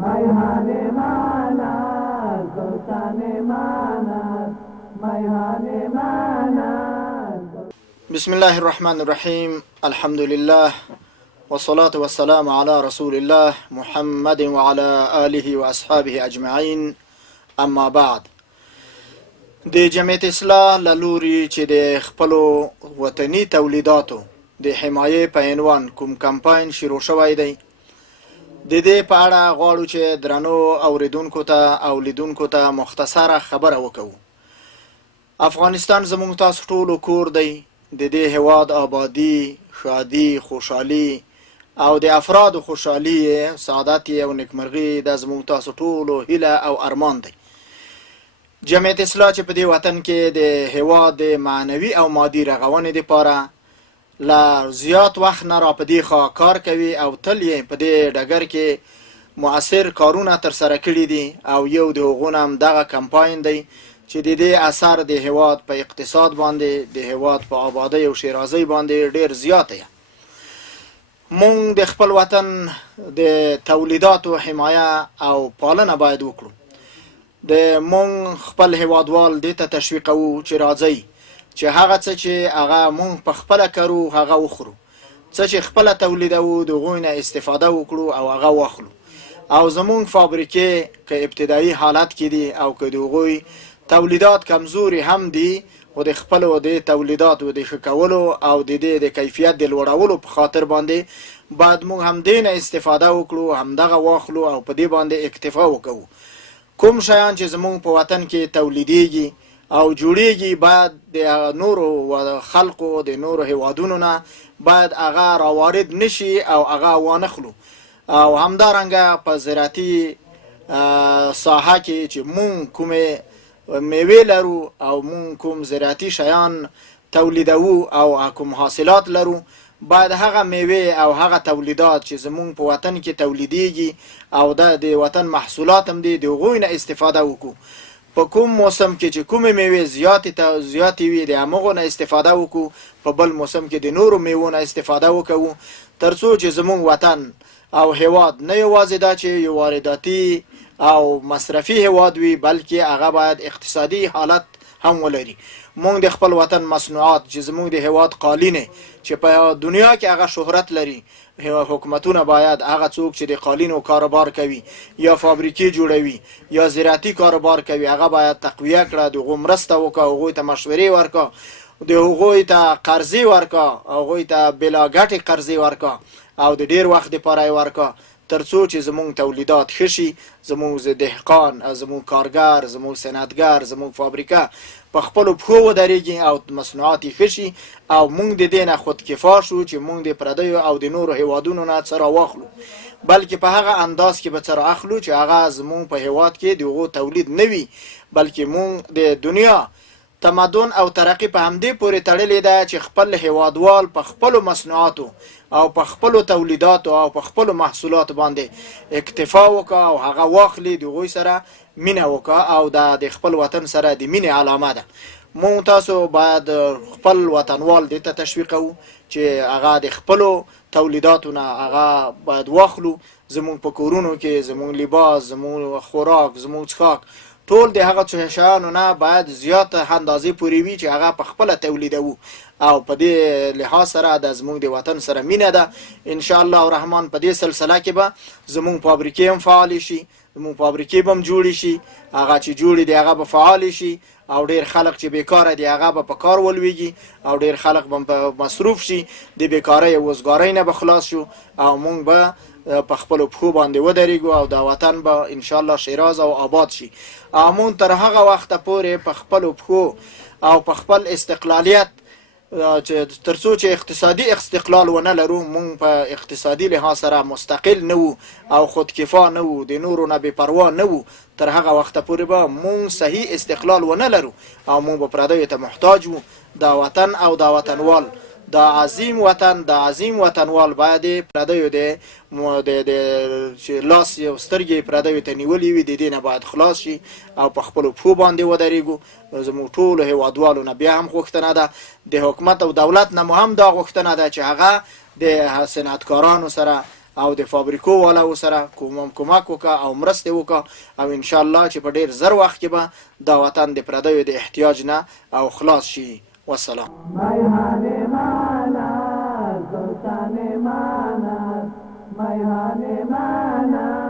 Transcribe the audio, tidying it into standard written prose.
میهن منت سلطان منت میهن منت. بسم الله الرحمن الرحیم. الحمد لله والصلاة والسلام على رسول الله محمد وعلى آله واصحابه اجمعین. اما بعد، د جمعیت اصلاح للوري چې د خپلو وطني تولیداتو د حمایې په عنوان کوم کمپاین شروع شوی دی، د دې په اړه غواړو چې درنو اوریدونکو ته او لیدونکو ته مختصره خبره وکړو. افغانستان زموږ تاسو ټولو کور دی. د دې هواد آبادی، شادی، خوشحالی او د افرادو خوشحالی، سعادت او نیکمرغي د زموږ تاسو ټولو هیله او ارمان دی. جمعیت اصلاح چې په دې وطن کې د هواد د معنوي او مادي رغونې لپاره لا زیات وخت نه را په دې خوا کار کوي او تل یې په دې ډګر کې مؤثر کارونه ترسره کړي دي او یو د هغو نه هم دغه کمپاین دی چې د دې اثر د هواد په اقتصاد باندې، د هواد په آبادی او شیرازۍ باندې ډیر زیات دی. مونږ د خپل وطن د تولیداتو حمایه او پالنه باید وکړو. د مونږ خپل هوادوال دې ته تشویقوو چې راځئ چې هغه څه چې هغه مونږ په خپله کرو هغه وخورو، څه چې خپله تولیدوو د هغوی نه استفاده وکړو او هغه واخلو. او زمونږ فابریکې که ابتدایي حالت کې دي او که د هغوی تولیدات کمزوري هم دي، خو د خپلو د تولیداتو د ښه کولو او د دې د کیفیت د لوړولو په خاطر باندې باید موږ هم دې نه استفاده وکړو، همدغه واخلو او په دې باندې اکتفا وکړو. کوم شیان چې زموږ په وطن کې تولیدیږي او جوړیږي باید د نورو خلقو د نورو هیوادونو نه باید هغه راوارد نشي او هغه وانخلو. او همدارنګه په زراعتي ساحه کې چې مونږ کومې میوې لرو او مونږ کوم زراعتي شیان تولیدوو او کوم حاصلات لرو، باید هغه میوې او هغه تولیدات چې زمونږ په وطن کې تولیدیږي او د وطن محصولات هم دي د هغوی نه استفاده وکړو. په کوم موسم کې چې کومې میوې زیاتې وي د همغو نه استفاده وکړو، په بل موسم کې د نورو میوو نه استفاده وکړو، تر څو چې زمونږ وطن او هیواد نه یوازې دا چې یو وارداتي او مصرفي هیواد وي، بلکې هغه باید اقتصادي حالت هم ولري. مونږ د خپل وطن مصنوعات چې زمونږ د هیواد قالینې چې په دنیا کې هغه شهرت لري، حکومتونه باید هغه څوک چې د قالینو کاروبار کوي یا فابریکې جوړوي یا زراعتي کاروبار کوي هغه باید تقویه کړه، د هغو مرسته وکړه، هغوی ته مشورې ورکړه، د هغوی ته قرضې ورکړه، هغوی ته بلا ګټې قرضې ورکړه او د ډیر وخت لپاره یې ورکړه، تر څو چې زموږ تولیدات ښه شي، زموږ دهقان، زموږ کارګر، زموږ صنعتګر، زموږ فابریکه په خپلو پښو ودرېږي او مصنوعات یې ښه شي او موږ د دې نه خودکفا شو چې موږ د پردیو او د نورو هیوادونو نه څه راواخلو، بلکې په هغه انداز کې به څه رااخلو چې هغه زموږ په هیواد کې د هغو تولید نه وي، بلکې موږ د دنیا تمدن او ترقی په همدې پورې تړلې ده چې خپل هیوادوال په خپلو مصنوعاتو او په خپلو تولیداتو او په خپلو محصولاتو باندې اکتفا وکړه او هغه واخلي، د هغوی سره مینه وکړه او دا د خپل وطن سره د مینې علامه ده. مونږ تاسو باید خپل وطنوال دې ته تشویقوو چې هغه د خپلو تولیداتو نه هغه باید واخلو. زمونږ په کورونو کې زمونږ لباس، زمونږ خوراک، زمونږ څښاک ټول د هغه شیانو نه باید زیات اندازې پورې وي چې هغه په خپله تولیدوو او په دې لحاظ سره د زموږ د وطن سره مینه ده. انشاءالله الرحمن په دې سلسله کې به زموږ فابریکې هم فعالې شي، زموږ فابریکې به هم جوړې شي، هغه چې جوړې دي هغه به فعالې شي او ډیر خلک چې بیکاره دي هغه به په کار ولویږي او ډیر خلک به مصروف شي، د بیکارۍ او وزګارۍ نه به خلاص شو او مونږ به په خپلو پښو باندې ودرېږو او دا وطن به انشاءالله شیراز او آباد شي. مونږ تر هغه وخته پورې په خپلو پښو او په خپل استقلالیت تر څو چې اقتصادي استقلال ونه لرو، مونږ په اقتصادي لحاظ سره مستقل نه وو او خودکفا نه وو، د نورو نه بې پروا نه وو، تر هغه وخته پورې به مونږ صحیح استقلال ونه لرو او مونږ به پردیو ته محتاج وو. دا وطن او دا وطنوال، دا عظیم وطن، دا عظیم وطنوال باید پردیو د لاس یو سترګې پردیو ته نیولې وي، د دې نه باید خلاص شي او په خپلو پښو باندې ودرېږو. زموږ ټولو هیوادوالو نه بیا هم غوښتنه ده، د حکومت او دولت نه مو هم دا غوښتنه ده چې هغه د صنعتکارانو سره او د فابریکو والاو سره کومک وکړه او مرسته وکړه، او ان شاء الله چې په ډیر زر وخت کې به دا وطن د پردیو د احتیاج نه او خلاص شي. والسلام. میهن منت سلطان منت، میهن منت